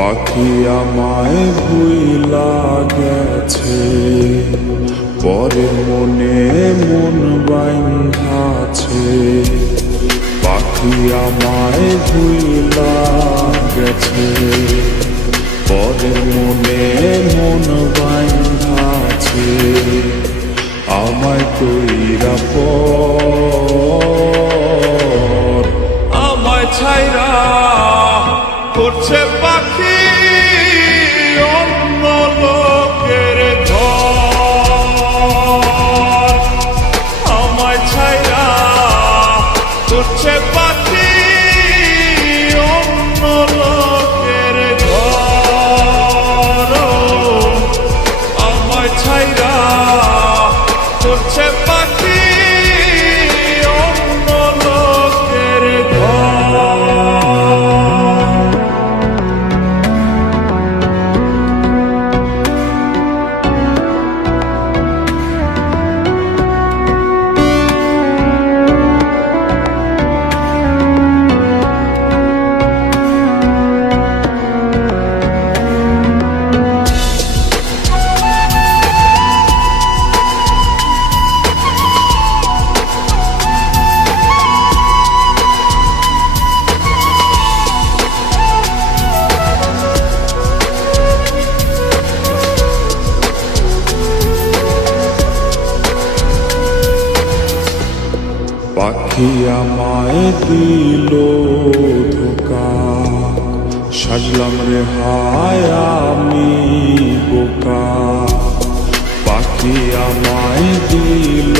পাখি আমায় ভুইলা গেছে, পরে মনে মন বাইন্ধাছে। পাখি আমায় ভুইলা গেছে, পরে মনে মন বাইন্ধাছে। আমায় কইরা পর আমায় ছাইরা করছে পাখি অন্য লোকের ঘর। আমায় ছাইরা করছে পাখি অন্য লোকের ঘর। আমায় ছাইরা করছে পাখি অন্য লোকের ঘর। পাখি আমায় দিল ধোকা, সাজলাম রে হায় আমি বোকা। পাখি আমায় দিল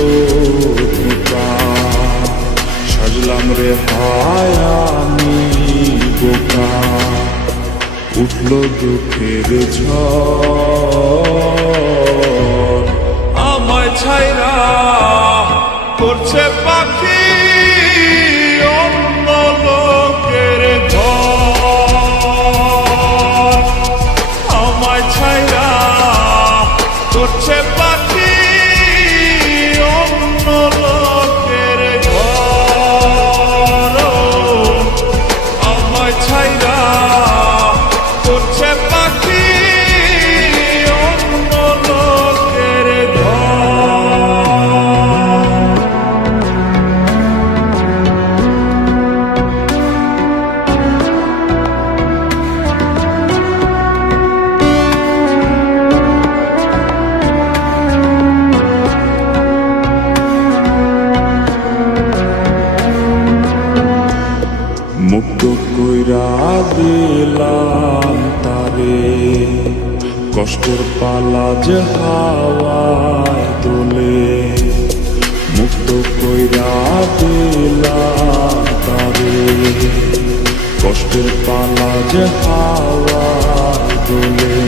ধোকা, সাজলাম রে হায় আমি বোকা। উঠল দুঃখের ঝড়, আমায় ছাইরা করছে পাখি অন্য লোকের ঘর। আমায় ছাইরা করছে পাখি অন্য লোকের ঘর। আমায় ছাইরা করছে পাখি অন্য লোকের ঘর। মুক্ত কইরা দিলাম তারে, কষ্টের পালা যে হাওয়ায় দোলে। মুক্ত কইরা দিলাম তারে, কষ্টের পালা যে হাওয়ায় দোলে।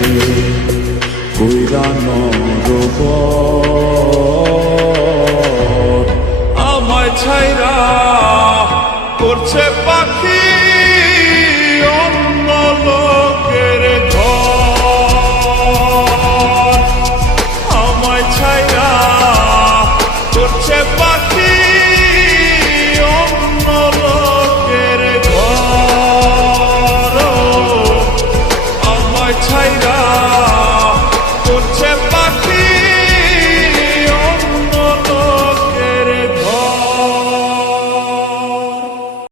কইরা নরবর আমায় ছাইরা করছে